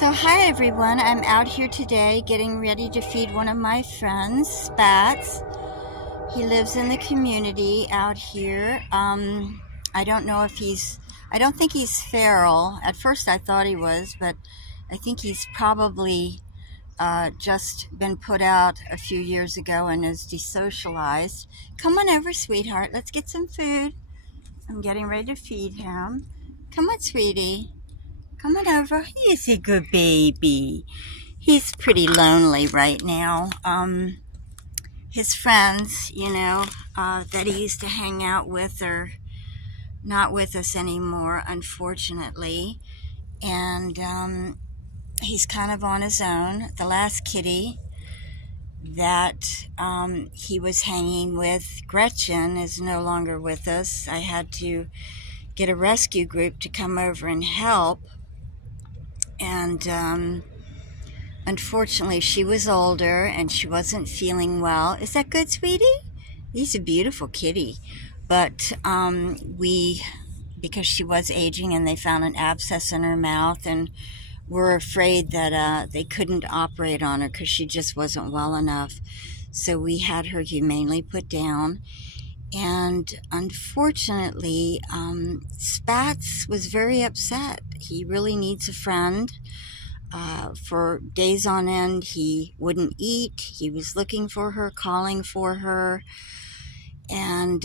So hi everyone, I'm out here today getting ready to feed one of my friends, Spats. He lives in the community out here. I don't know if I don't think he's feral. At first I thought he was, but I think he's probably just been put out a few years ago and is desocialized. Come on over, sweetheart, let's get some food. I'm getting ready to feed him. Come on, sweetie. Come on over. He's a good baby. He's pretty lonely right now. His friends, that he used to hang out with are not with us anymore, unfortunately. And he's kind of on his own. The last kitty that he was hanging with, Gretchen, is no longer with us. I had to get a rescue group to come over and help. And unfortunately, she was older and she wasn't feeling well. Is that good, sweetie? He's a beautiful kitty. But because she was aging and they found an abscess in her mouth and were afraid that they couldn't operate on her because she just wasn't well enough. So we had her humanely put down. And unfortunately, Spats was very upset. He really needs a friend. For days on end, he wouldn't eat. He was looking for her, calling for her, and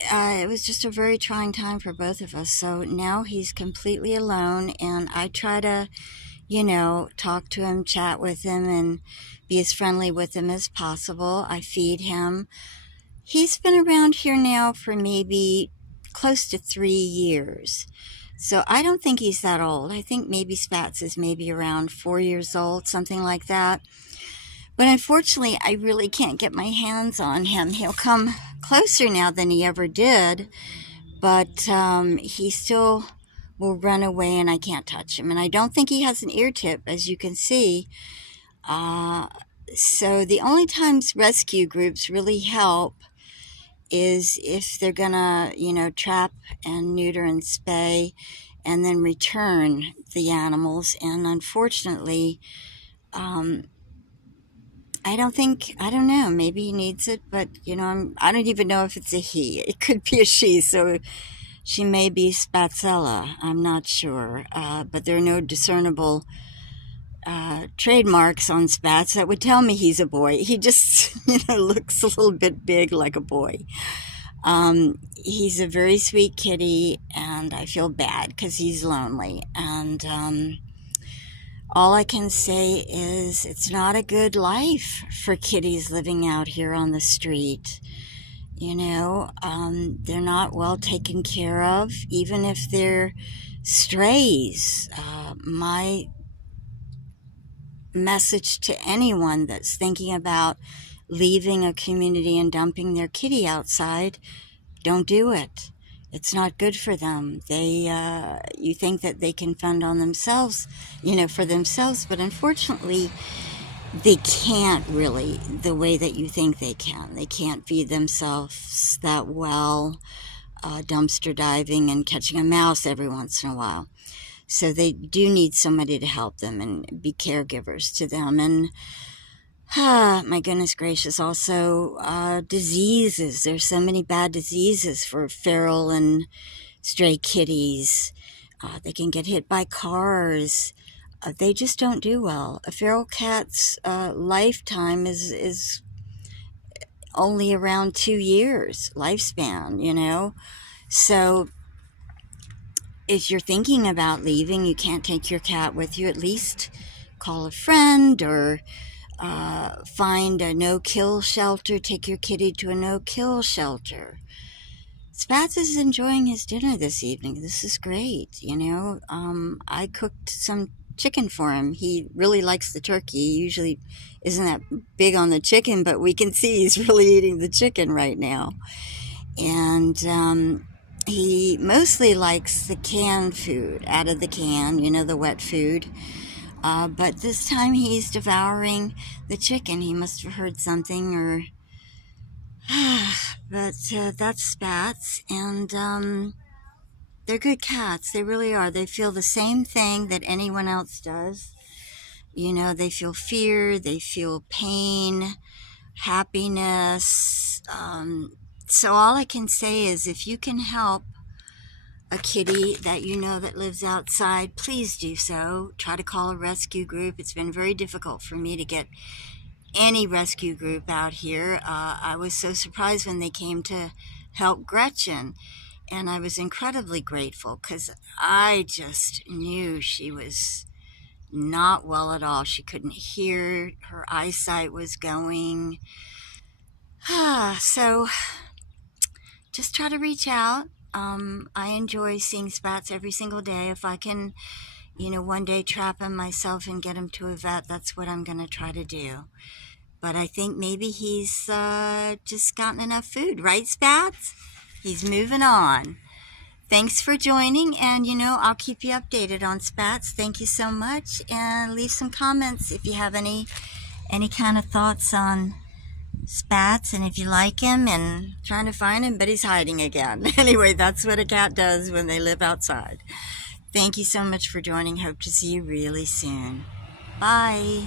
it was just a very trying time for both of us. So now he's completely alone, and I try to, talk to him, chat with him, and be as friendly with him as possible. I feed him. He's been around here now for maybe close to 3 years. So I don't think he's that old. I think maybe Spats is maybe around 4 years old, something like that. But unfortunately, I really can't get my hands on him. He'll come closer now than he ever did, but he still will run away and I can't touch him. And I don't think he has an ear tip, as you can see. So the only times rescue groups really help is if they're gonna, trap and neuter and spay and then return the animals. And unfortunately, I don't know, maybe he needs it, but, I don't even know if it's a he. It could be a she, so she may be Spatzella. I'm not sure. But there are no discernible trademarks on Spats that would tell me he's a boy. He just, looks a little bit big like a boy. He's a very sweet kitty, and I feel bad because he's lonely. And all I can say is it's not a good life for kitties living out here on the street. They're not well taken care of, even if they're strays. My message to anyone that's thinking about leaving a community and dumping their kitty outside, don't do it. It's not good for them. You think that they can fend on themselves, for themselves, but unfortunately, they can't really the way that you think they can. They can't feed themselves that well, dumpster diving and catching a mouse every once in a while. So they do need somebody to help them and be caregivers to them. And my goodness gracious, also diseases. There's so many bad diseases for feral and stray kitties. They can get hit by cars. They just don't do well. A feral cat's lifetime is only around 2 years lifespan, So if you're thinking about leaving, you can't take your cat with you. At least call a friend or find a no-kill shelter. Take your kitty to a no-kill shelter. Spats is enjoying his dinner this evening. This is great, I cooked some chicken for him. He really likes the turkey. He usually isn't that big on the chicken, but we can see he's really eating the chicken right now. And he mostly likes the canned food, out of the can, the wet food. But this time he's devouring the chicken. He must have heard something or... But that's Spats, and They're good cats. They really are. They feel the same thing that anyone else does. You know, they feel fear, they feel pain, happiness. So all I can say is if you can help a kitty that you know that lives outside, please do so. Try to call a rescue group. It's been very difficult for me to get any rescue group out here. I was so surprised when they came to help Gretchen, and I was incredibly grateful because I just knew she was not well at all. She couldn't hear, her eyesight was going. So just try to reach out. I enjoy seeing Spats every single day. If I can, one day trap him myself and get him to a vet, that's what I'm going to try to do. But I think maybe he's just gotten enough food, right, Spats? He's moving on. Thanks for joining, and I'll keep you updated on Spats. Thank you so much, and leave some comments if you have any kind of thoughts on Spats, and if you like him, and trying to find him, but he's hiding again. Anyway, that's what a cat does when they live outside. Thank you so much for joining. Hope to see you really soon. Bye.